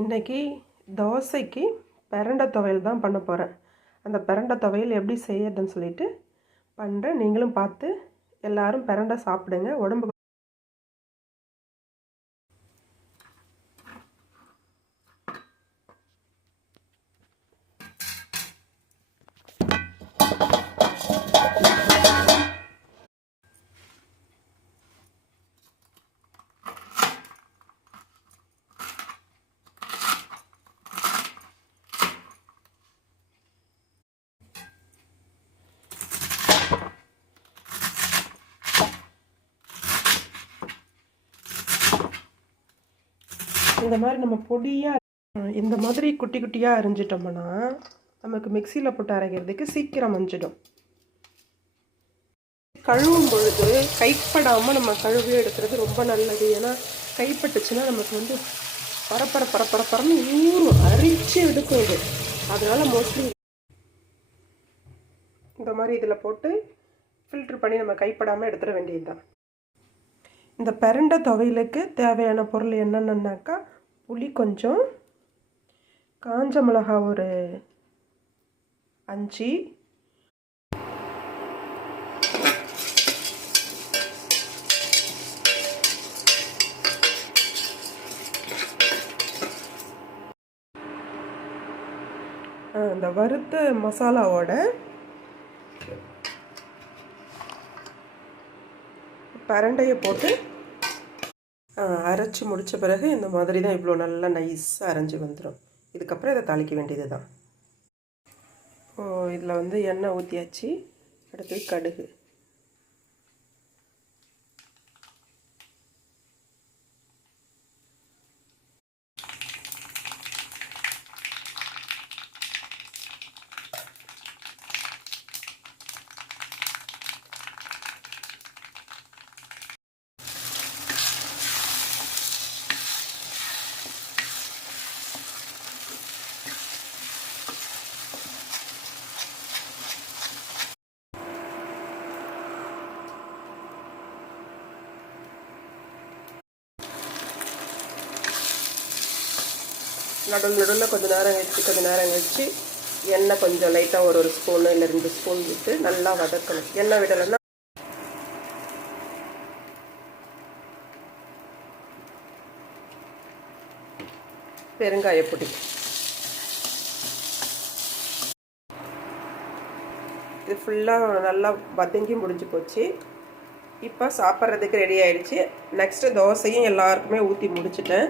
இன்றைக்கி தோசைக்கு பிரண்டை துவையல் தான் பண்ண போகிறேன். அந்த பிரண்டை துவையல் எப்படி செய்யறதுன்னு சொல்லிட்டு பண்ணுறேன். நீங்களும் பார்த்து எல்லோரும் பிரண்டை சாப்பிடுங்க. உடம்புக்கு இந்த மாதிரி நம்ம பொடியாக இந்த மாதிரி குட்டி குட்டியாக அரிஞ்சிட்டோம்னா நமக்கு மிக்சியில் போட்டு அரைக்கிறதுக்கு சீக்கிரம் அரைஞ்சிடும். கழுவும் பொழுது கைப்படாமல் நம்ம கழுவி எடுக்கிறது ரொம்ப நல்லது. ஏன்னா கைப்பட்டுச்சுன்னா நமக்கு பரப்பரன்னு ஊறும், அரிச்சு எடுக்கும் இது. அதனால் மோஸ்ட்லி இந்த மாதிரி இதில் போட்டு ஃபில்ட்ரு பண்ணி நம்ம கைப்படாமல் எடுத்துட வேண்டியது தான். இந்த பிரண்டை துவையலுக்கு தேவையான பொருள் என்னென்னாக்கா, புளி கொஞ்சம், காஞ்ச மிளகா ஒரு 5, இந்த வறுத்த மசாலாவோட பிரண்டையை போட்டு அரைச்சி முடித்த பிறகு இந்த மாதிரி தான் இவ்வளோ நல்லா நைஸாக அரைஞ்சி வந்துடும். இதுக்கப்புறம் இதை தாளிக்க வேண்டியது தான். இதில் எண்ணெய் ஊற்றியாச்சு. அடுத்து கடுகு, நடுவில் கொஞ்சம் நேரம் கழிச்சு எண்ணெய் கொஞ்சம் லைட்டாக ஒரு ஸ்பூனு இல்லை 2 ஸ்பூன் விட்டு நல்லா வதக்கணும். எண்ணெய் விடலைன்னா பெருங்காயப்பொடி, இது ஃபுல்லாக நல்லா வதங்கி முடிஞ்சு போச்சு. இப்போ சாப்பிட்றதுக்கு ரெடி ஆகிடுச்சு. நெக்ஸ்ட்டு தோசையும் எல்லாருக்குமே ஊற்றி முடிச்சிட்டேன்.